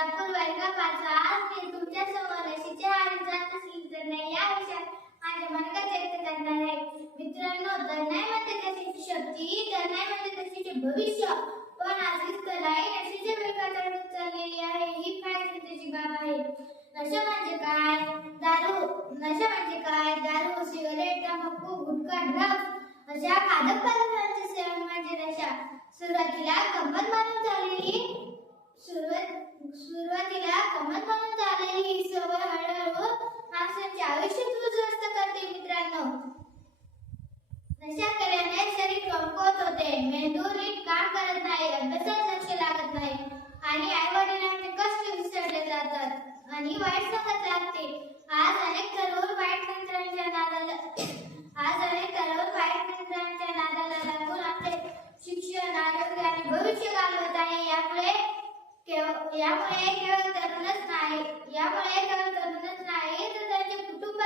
विद्यापूर वर्ग 5 आज मी तुमच्या समोर नशेच्या आहारी जात असली तर नाही या विषयात माझे मनगत व्यक्त करणार आहे. मित्रांनो, तर नाही म्हणते नशेची शक्ती, तर नाही म्हणते नशेचे भविष्य, पण आजच कलाई नशेच्या वेगात अडकत चाललेली आहे. ही फार चिंतेची बाब आहे. नशा म्हणजे काय? नशा म्हणजे काय? दारू, सिगारेट, तंबाखू, गुटखा, ड्रग्ज अशा मादक पदार्थांचे सेवन म्हणजे नशा. सुरुवातीला गंमत म्हणून झालेली ही सवय हळूहळू माणसाचे आयुष्य उद्ध्वस्त करते. मित्रांनो, नशा केल्याने शरीर कमकुवत होते, मेंदू नीट काम करत नाही, अभ्यासात लक्ष लागत नाही आणि आई-वडिलांचे कष्ट विसरले जातात आणि वाईट संगत लागते. आज अनेक तरुण वाईट मित्रांच्या नादाला लागून आपले शिक्षण, आरोग्य आणि भविष्य घालवत आहे. यामुळे केवळ तरुणच नाही तर त्यांचे कुटुंब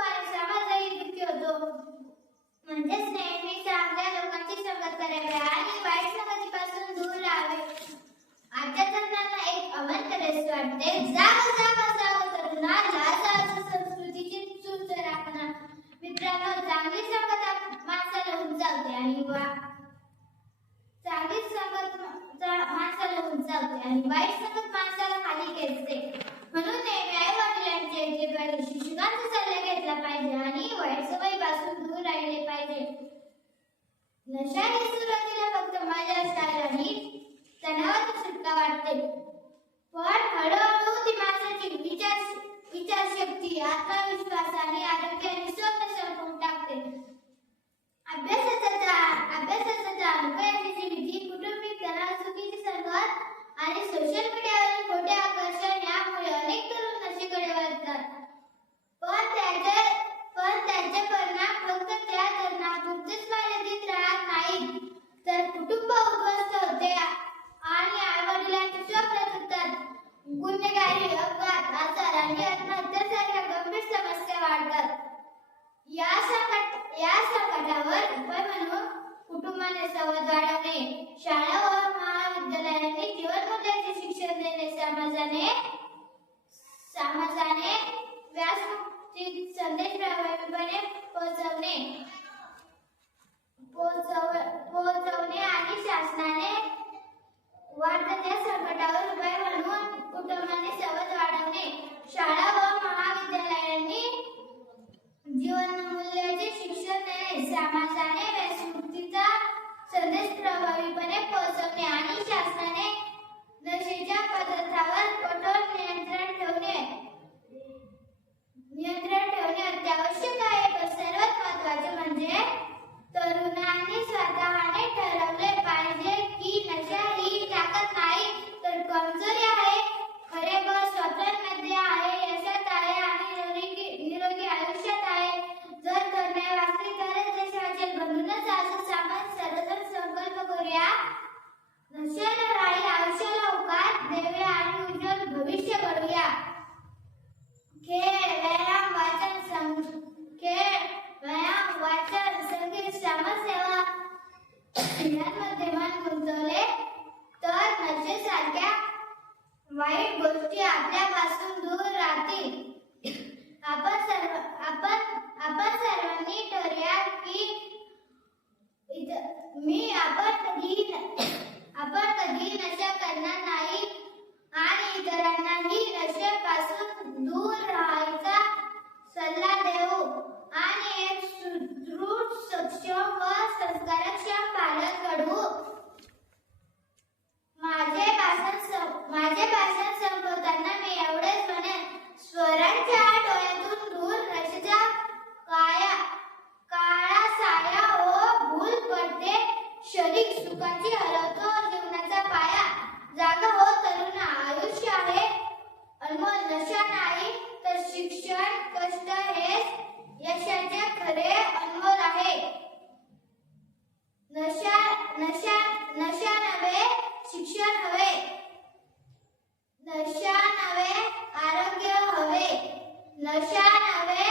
आणि समाजही दुःखी होतो. म्हणजेच नेहमी चांगल्या लोकांची संगत करावी आणि वाईट संगतीपासून दूर राहावे. आजच्या तरुणांना एक आव्हान करायचे वाटते. जागो तरुणा, लाजाच्या संस्कृतीची चूल राखणार. मित्रांनो, चांगली संगत माणसाला उंचावते आणि वाईट संगत माणसाला खाली खेचते. म्हणून नेहमी आई-वडिलांचे, शिक्षकांचा सल्ला घेतला पाहिजे आणि वाईट सवयीपासून दूर राहिले पाहिजे. नशा ही सुरुवातीला फक्त मजा असते आणि तणावातून सुटका वाटते, पण हळूहळू ती माणसाची विचारशक्ती, आत्मविश्वास आणि आरोग्याने स्वप्न संपवून टाकते. अभ्यासाचा अपयशाची भीती, कौटुंबिक तणाव, चुकीची संगत आणि सोशल मीडियावरील खोटे आकर्षण यामुळे अनेक तरुण नशेकडे वळतात. पण त्याचे परिणाम फक्त त्या तरुणापुरतेच मर्यादित राहत नाहीत, तर कुटुंब उद्ध्वस्त होते आणि आई-वडिलांचे स्वप्न तुटतात. गुन्हेगारी, अपघात, आजार आणि आत्महत्यासारख्या गंभीर समस्या वाढतात. या संकटावर उपाय म्हणून कुटुंबाने संवाद वाढवणे, शाळा व महाविद्यालयांनी जीवनमूल्याचे शिक्षण देणे, समाजाने व्यासमुक्ती संदेश प्रभावीपणे पोहोचवणे आणि शासनाने वाढत्या संकटावर उपाय म्हणून कुटुंबाने संवाद वाढवणे, शाळा व महाविद्यालयांनी जीवनमूल्याचे शिक्षण देणे, समाजाने व्यासमुक्तीचा संदेश प्रभावीपणे पोहोचवणे आणि शासनाने नशेच्या पदार्थावर कठोर नियंत्रण ठेवणे अत्यावश्यक आहे. पण सर्वात महत्त्वाचे म्हणजे तरुणांनी स्वतःने ठरवले पाहिजे की नशा ही ताकद नाही तर कमजोरी आहे. खरे बळ स्वतःमध्ये आहे, यशात आहे आणि निरोगी आयुष्यात आहे. जर तरुणाई वाचली तरच देश वाचेल. म्हणूनच आज आपण सर्वजण संकल्प करूया, नशेला राही आयुष्याला उकार देऊया आणि उज्ज्वल भविष्य घडवूया. खेळ, व्यायाम, वाचन, संगीत, समाजसेवा यांमध्ये मन गुंतवले तर नशेसारख्या वाईट गोष्टी आपल्यापासून दूर राहतील. आपण सर्वांनी ठरवूया की आपण कधी नशा करणार नाही आणि इतरांनाही नशेपासून दूर राहायचा सल्ला देऊ आणि एक सुदृढ, सक्षम व संस्कारक्षम पालक घडवू. माझे भाषण संपवताना मी एवढेच म्हणेन, स्वरांच्या डोळ्यातून दूर नशेचा काळा साया ओ भूल पडते, शरीर सुखाची हरवतो जीवनाचा पाया. जागा हो तरुणा, आयुष्य आहे अनमोल. नशा नाही तर शिक्षण, कष्ट हेच यशाचे खरे अनमोल आहे. नशा नव्हे, शिक्षण हवे. नशा नव्हे, आरोग्य हवे. नशा नव्हे,